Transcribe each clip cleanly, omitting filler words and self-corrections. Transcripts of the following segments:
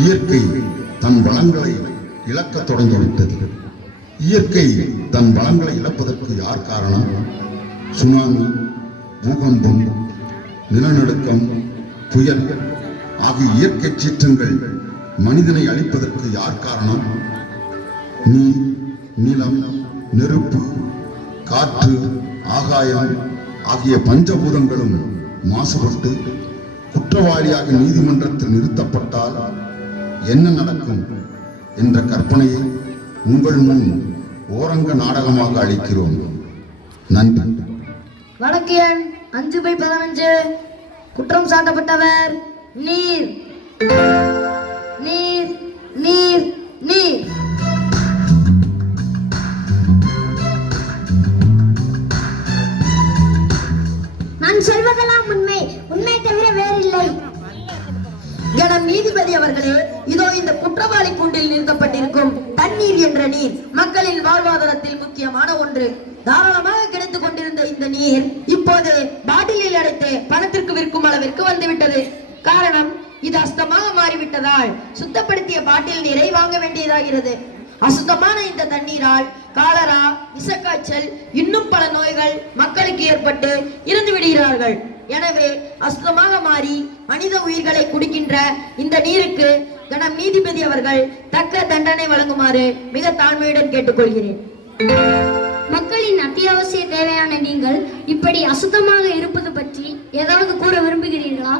இயற்கை தன் வளங்களை இழக்கத் தொடங்கிவிட்டது. இயற்கை தன் வளங்களை இழப்பதற்கு யார் காரணம்? சுனாமி, பூகம்பம், நிலநடுக்கம், புயல் ஆகிய இயற்கை சீற்றங்கள் மனிதனை அழிப்பதற்கு யார் காரணம்? நீர், நிலம், நெருப்பு, காற்று, ஆகாயம் ஆகிய பஞ்சபூதங்களும் மாசுபட்டு குற்றவாளியாக நீதிமன்றத்தில் நிறுத்தப்பட்டால் என்ன நடக்கும் என்ற கற்பனையை உங்கள் முன் ஓரங்க நாடகமாக அளிக்கிறோம். நன்றி. வழக்கு எண் 5/15. குற்றம் சாட்டப்பட்டவர் நீர் நீர் நீர் நீர். நான் சொல்வதெல்லாம் உண்மை, உண்மை தவிர வேறில்லை. கணம் நீதிபதி அவர்களே, இதோ இந்த குற்றவாளி கூண்டில் நிறுத்தப்பட்டிருக்கும் தண்ணீர் என்ற நீர் மக்களின் வாழ்வாதாரத்தில் முக்கியமான ஒன்று. தாராளமாக கிடைத்துக் கொண்டிருந்த இந்த நீர் இப்போது பாட்டிலில் அடைத்து பணத்திற்கு விற்கும் அளவிற்கு வந்துவிட்டது. காரணம், இது அசுத்தமாக மாறிவிட்டதால் சுத்தப்படுத்திய பாட்டில் நீரை வாங்க வேண்டியதாகிறது. அசுத்தமான இந்த தண்ணீரால் காலரா, விஷக்காய்ச்சல், இன்னும் பல நோய்கள் மக்களுக்கு ஏற்பட்டு இறந்து விடுகிறார்கள். எனவே அசுத்தமாக மாறி மனித உயிர்களை குடிக்கின்ற இந்த நீருக்கு கணம் நீதிபதி அவர்கள் தக்க தண்டனை வழங்குமாறு மிக தாழ்மையுடன் கேட்டுக்கொள்கிறேன். மக்களின் அத்தியாவசிய தேவையான நீங்கள் இப்படி அசுத்தமாக இருப்பது பற்றி ஏதாவது கூற விரும்புகிறீர்களா?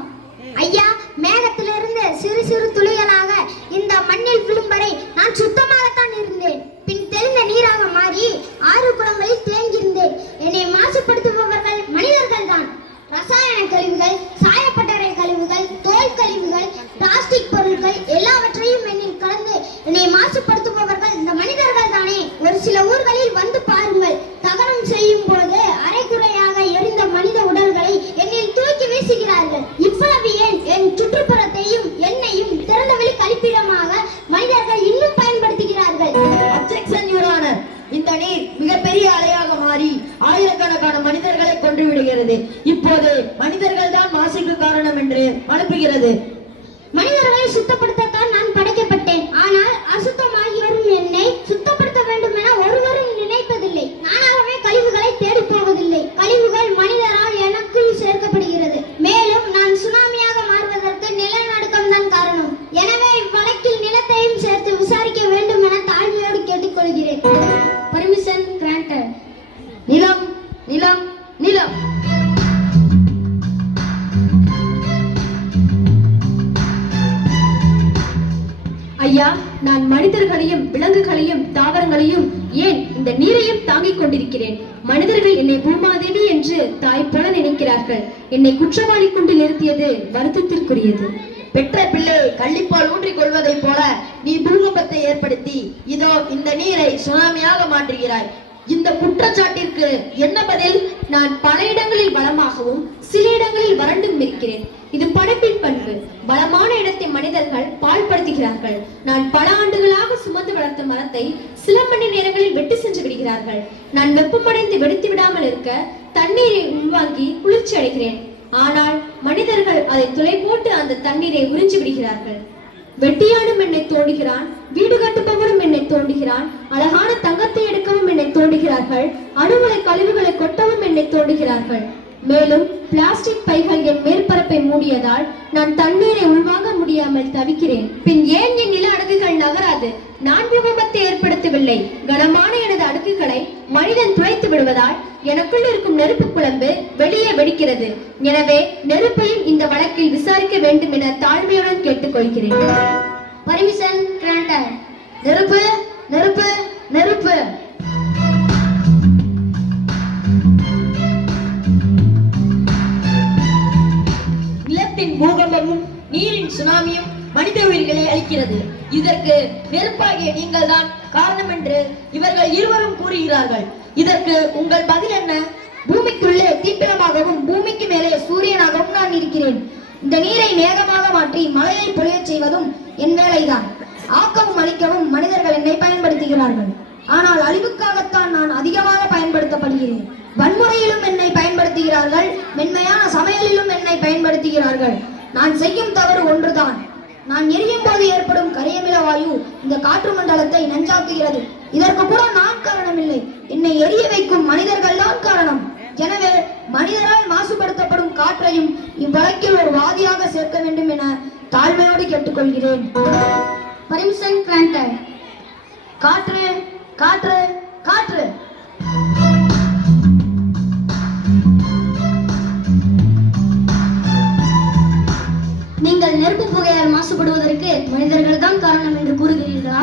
ஐயா, மேகத்திலிருந்து சிறு சிறு துளிகளாக இந்த மண்ணில் விழும் வரை நான் சுத்தமாகத்தான் இருந்தேன். பின் தெளிந்த நீராக மாறி ஆறு குளங்களில் தேங்கியிருந்தேன். என்னை மாசுபடுத்துபவர்கள் மனிதர்கள் தான். ரசாயன கழிவுகள், சாயப்பட்டறை கழிவுகள், தோல் கழிவுகள், பிளாஸ்டிக் பொருட்கள் எல்லாவற்றையும் என்னில் கலந்து என்னை மாசுபடுத்துபவர்கள் இந்த மனிதர்கள் தானே. ஒரு சில ஊர்களில் வந்து பாருங்கள், தகனம் செய்யும் போது அரைக்குறையாக எரிந்த மனித உடல்களை என்னில் தூக்கி வீசுகிறார்கள். இவ்வளவு ஏன் என் சுற்றுப்புறத்தையும் என்னையும் திறந்தவெளி கழிப்பிடமாக மனிதர்கள் இன்னும் பயன்படுத்துகிறார்கள். Objection your honour. இந்த நீர் மிகப்பெரிய அலையாக மாறி ஆயிரக்கணக்கான மனிதர்களை கொன்று விடுகிறது. இப்போது மனிதர்கள் தான் மாசுக்கு காரணம் என்று அனுப்புகிறது. மனிதர்களை சுத்தப்படுத்தத்தான் நான் படைக்கப்பட்டேன். ஆனால் அசுத்தமாகி வரும் என்னை சுத்தப்படுத்த வேண்டும் என ஒருவரும் நினைப்பதில்லை. நானாகவே கழிவுகளை தேடி போவதில்லை. கழிவுகள் மனிதரால் எனக்குள் சேர்க்கப்படுகிறது. மேலும் நான் சுனாமியாக மாறுவதற்கு நிலநடுக்கம் தான் காரணம். எனவே இவ்வழக்கில் நிலத்தையும் சேர்த்து விசாரிக்க வேண்டும் என தாழ்மையோடு கேட்டுக்கொள்கிறேன். Permission granted. நிலம் நிலம் நிலம். ஐயா, நான் மனிதர்களையும் விலங்குகளையும் தாவரங்களையும் ஏன் இந்த நீரையும் தாங்கிக் கொண்டிருக்கிறேன். மனிதர்கள் என்னை பூமாதேவி என்று தாய் போல நினைக்கிறார்கள். என்னை குற்றவாளி கொண்டு நிறுத்தியது வருத்தத்திற்குரியது. பெற்ற பிள்ளை கள்ளிப்பால் ஊற்றிக் கொள்வதை போல நீ பூகம்பத்தை ஏற்படுத்தி இதோ இந்த நீரை சுனாமியாக மாற்றுகிறாய். இந்த குற்றச்சாட்டிற்கு என்ன பதில்? நான் பல இடங்களில் வளமாகவும் சில இடங்களில் வறண்டும் இருக்கிறேன். இது படைப்பின் பண்பு. வளமான இடத்தை மனிதர்கள் பாழ்படுத்துகிறார்கள். நான் பல ஆண்டுகளாக சுமந்து வளர்த்த மரத்தை சில மணி நேரங்களில் வெட்டி சென்று விடுகிறார்கள். நான் வெப்பமடைந்து வெடித்து விடாமல் இருக்க தண்ணீரை உள்வாங்கி குளிர்ச்சி அடைகிறேன். ஆனால் மனிதர்கள் அதை துளை போட்டு அந்த தண்ணீரை உறிஞ்சி விடுகிறார்கள். வெட்டியானும் என்னை தோண்டுகிறான், வீடு கட்டுபவரும் என்னை தோண்டுகிறான், அழகான தங்கத்தை எடுக்கவும் என்னை தோண்டுகிறார்கள், அணுகுலை கழிவுகளை கொட்டவும் என்னை தோண்டுகிறார்கள். மேலும் பிளாஸ்டிக் பைகள் என் மேற்பரப்பை மூடியதால் நான் தண்ணீரை உள்வாங்க முடியாமல் தவிக்கிறேன். பின் ஏன் என் நில அடுக்குகள் நகராது? நான் பூகம்பத்தை ஏற்படுத்தவில்லை. கனமான எனது அடுக்குகளை மனிதன் துளைத்து விடுவதால் எனக்குள் இருக்கும் நெருப்பு குழம்பு வெளியே வெடிக்கிறது. எனவே நெருப்பையும் இந்த வழக்கில் விசாரிக்க வேண்டும் என தாழ்மையுடன் கேட்டுக்கொள்கிறேன். Permission granted. நெருப்பு நெருப்பு நெருப்பு. நிலத்தின் பூகம்பமும் நீரின் சுனாமியும் மனித உயிர்களை அளிக்கிறது. இதற்கு நெருப்பாகிய நீங்கள் தான் காரணம் என்று இவர்கள் இருவரும் கூறுகிறார்கள். இதற்கு உங்கள் பதில் என்ன? பூமிக்குள்ளே தீப்பிரமாகவும் பூமிக்கு மேலே சூரியனாகவும் நான் இருக்கிறேன். இந்த நீரை மேகமாக மாற்றி மழையை பொழியச் செய்வதும் என் வேலைதான். ஆக்கவும் அழிக்கவும் மனிதர்கள் என்னை பயன்படுத்துகிறார்கள். ஆனால் அழிவுக்காகத்தான் நான் அதிகமாக பயன்படுத்தப்படுகிறேன். வன்முறையிலும் என்னை பயன்படுத்துகிறார்கள், மென்மையான சமையலிலும் என்னை பயன்படுத்துகிறார்கள். நான் செய்யும் தவறு ஒன்றுதான். நான் எரியும் போது ஏற்படும் கரியமில வாயு இந்த காற்று மண்டலத்தை நஞ்சாக்குகிறது. இதற்கு கூட நான் காரணமில்லை, என்னை எரிய வைக்கும் மனிதர்கள் தான் காரணம். எனவே மனிதரால் மாசுபடுத்தப்படும் காற்றையும் இவ்வழக்கில் ஒரு வாதியாக சேர்க்க வேண்டும் என தாழ்மையோடு கேட்டுக்கொள்கிறேன். Permission granted. காற்று காற்று காற்று. நீங்கள் நெருப்பு புகையால் மாசுபடுவதற்கு மனிதர்கள் தான் காரணம் என்று கூறுகிறீர்களா?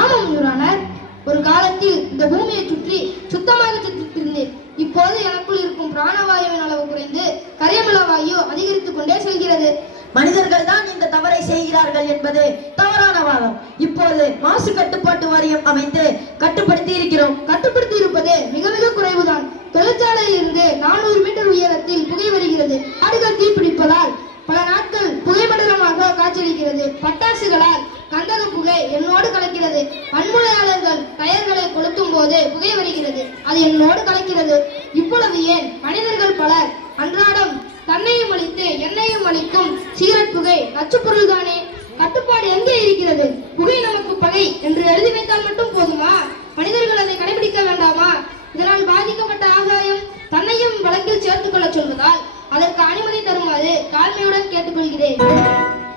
ஆமாம் யுவரானர். ஒரு காலத்தில் இந்த பூமியை சுற்றி சுத்தமாக சுற்றிருந்தேன். இப்போது எனக்குள் இருக்கும் பிராணவாயுவின் அளவு குறைந்து கரியமில வாயு அதிகரித்துக் கொண்டே செல்கிறது. மனிதர்கள் தான் இந்த தவறை செய்கிறார்கள் என்பது தவறான வாதம். இப்போது மாசு கட்டுப்பாட்டு வாரியம் அமைத்து கட்டுப்படுத்தி இருக்கிறோம். கட்டுப்படுத்தி இருப்பது மிக மிக குறைவுதான். தொழிற்சாலையில் இருந்து 400 மீட்டர் உயரத்தில் புகை வருகிறது. காடுகள் தீப்பிடிப்பதால் பல நாட்கள் புகைமண்டலமாக காட்சியளிக்கிறது. பட்டாசுகளால் கந்தக புகை என்னோடு கலக்கிறது. வன்முறையாளர்கள் டயர்களை கொளுத்தும் போது புகை வருகிறது, அது என்னோடு கலக்கிறது. இவ்வளவு ஏன், மனிதர்கள் பலர் அன்றாடம் தன்னையும் அளித்து எண்ணெயும் அளிக்கும் சிகரெட் புகை நச்சுப்பொருள் தானே. கட்டுப்பாடு எங்கே இருக்கிறது? புகை நமக்கு பகை என்று எழுதி வைத்தால் மட்டும் போதுமா? மனிதர்கள் அதை கடைபிடிக்க வேண்டாமா? இதனால் பாதிக்கப்பட்ட ஆகாயம் தன்னையும் வழக்கில் சேர்த்துக் கொள்ள சொல்வதால் அதற்கு அனுமதி தருமாறு தாழ்மையுடன் கேட்டுக்கொள்கிறேன்.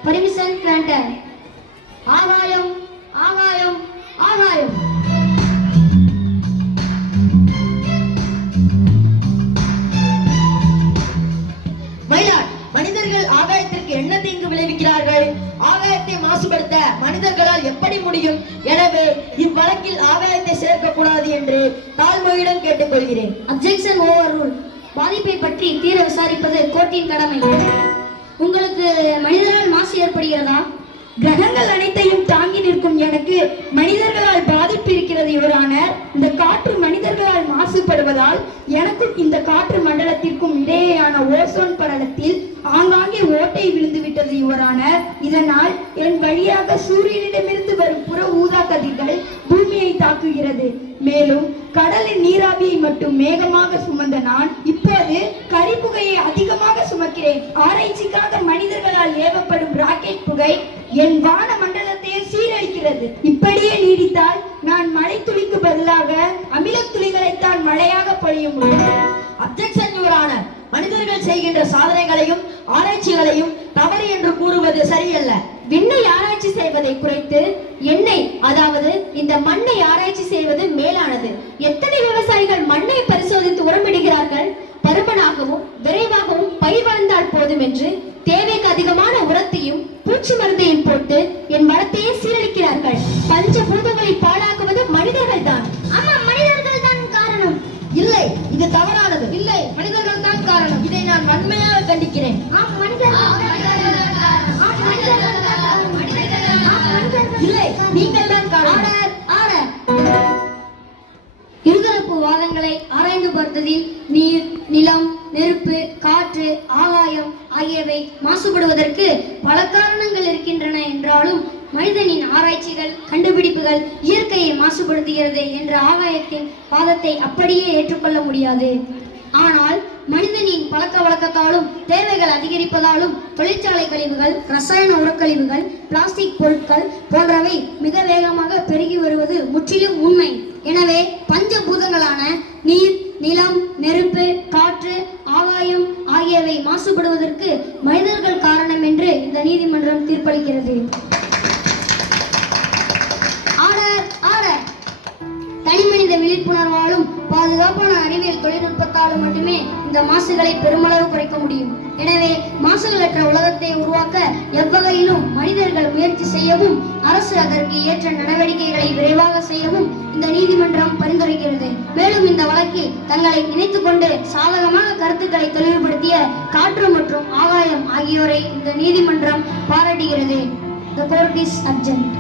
Permission granted. ஆகாயம் ஆகாயம் ஆகாயம். மயிலாட், மனிதர்கள் ஆகாயத்திற்கு என்ன தீங்கு விளைவிக்கிறார்கள்? ஆகாயத்தை மாசுபடுத்த மனிதர்களால் எப்படி முடியும்? எனவே இவ்வழக்கில் ஆகாயத்தை சேர்க்கக்கூடாது என்று தாழ்மையுடன் கேட்டுக்கொள்கிறேன். Objection over rule. பாதிப்பை பற்றி தீர விசாரிப்பது கோர்ட்டின் கடமை. உங்களுக்கு மனிதரால் மாசு ஏற்படுகிறதா? கிரகங்கள் அனைத்தையும் தாங்கி நிற்கும் எனக்கு மனிதர்களால் பாதிப்பு இருக்கிறது யுவரானர். இந்த காற்று மனிதர்களால் மாசுபடுவதால் எனக்கும் இந்த காற்று மண்டலத்திற்கும் இடையேயான ஓசோன் படலத்தில் ஆங்காங்கே ஓட்டை விழுந்து விட்டது யுவரானர். இதனால் என் வழியாக சூரியனிடமிருந்து வரும் புற ஊதா கதிர்கள் பூமியை தாக்குகிறது. மேலும் கடலின் நீராவியை மட்டும் மேகமாக சுமந்த நான் இப்போது கரிப்புகையை அதிகமாக சுமக்கிறேன். ஆராய்ச்சிக்காக மனிதர்களால் ஏவப்படும் ராக்கெட் புகை என் வான மண்டலத்தை சீரழிக்கிறது. இப்படியே நீடித்தால் நான் மழை துளிக்கு பதிலாக அமில துளிகளைத்தான் மழையாக பொழியும். Objection Your Honour. மனிதர்கள் செய்கின்ற சாதனைகளையும் ஆராய்ச்சிகளையும் தவறு என்று கூறுவது சரியல்ல. விண்ணை ஆராய்ச்சி செய்வதை குறைத்து எண்ணெய், அதாவது இந்த மண்ணை ஆராய்ச்சி செய்வது மேலானது. எத்தனை விவசாயிகள் மண்ணை பரிசோதித்து உரமிடுகிறார்கள். பருமனாகவும் விரைவாகவும் பயிர் வளர்ந்தால் போதும் என்று தேவைக்கு அதிகமான உரத்தையும் பூச்சி மருந்தையும் போட்டு என் வளத்தையே சீரழிக்கிறார்கள். பஞ்ச பூதங்களை பாழாக்குவது மனிதர்கள் தான். ஆமா, மனிதர்கள் தான் காரணம். இல்லை, இது தவறானது. இல்லை, மனிதர்கள் தான் காரணம். இதை நான் வன்மையாக கண்டிக்கிறேன். இல்லை, நீங்கள் தான் காரணம். இருதரப்பு வாதங்களை ஆராய்ந்து பார்த்ததில் நீர், நிலம், நெருப்பு, காற்று, ஆகாயம் ஆகியவை மாசுபடுவதற்கு பல காரணங்கள் இருக்கின்றன என்றாலும் மனிதனின் ஆராய்ச்சிகள், கண்டுபிடிப்புகள் இயற்கையை மாசுபடுத்துகிறது என்ற ஆகாயத்தின் வாதத்தை அப்படியே ஏற்றுக்கொள்ள முடியாது. ஆனால் மனிதனின் பழக்க வழக்கத்தாலும் தேவைகள் அதிகரிப்பதாலும் தொழிற்சாலை கழிவுகள், ரசாயன உரக்கழிவுகள், பிளாஸ்டிக் பொருட்கள் போன்றவை மிக வேகமாக பெருகி வருவது முற்றிலும் உண்மை. எனவே பஞ்சபூதங்களான நீர், நிலம், நெருப்பு, காற்று, ஆகாயம் ஆகியவை மாசுபடுவதற்கு மனிதர்கள் காரணம் என்று இந்த நீதிமன்றம் தீர்ப்பளிக்கிறது. தனிமனித விழிப்புணர்வாலும் பாதுகாப்பான அறிவியல் தொழில்நுட்பத்தாலும் மட்டுமே இந்த மாசுகளை பெருமளவு குறைக்க முடியும். எனவே மாசுகளற்ற உலகத்தை உருவாக்க எவ்வகையிலும் மனிதர்கள் முயற்சி செய்யவும் அரசு அதற்கு ஏற்ற நடவடிக்கைகளை விரைவாக செய்யவும் இந்த நீதிமன்றம் பரிந்துரைக்கிறது. மேலும் இந்த வழக்கில் தங்களை இணைத்துக் கொண்டு சாதகமான கருத்துக்களை தெளிவுபடுத்திய காற்று மற்றும் ஆகாயம் ஆகியோரை இந்த நீதிமன்றம் பாராட்டுகிறது. The court is adjourned.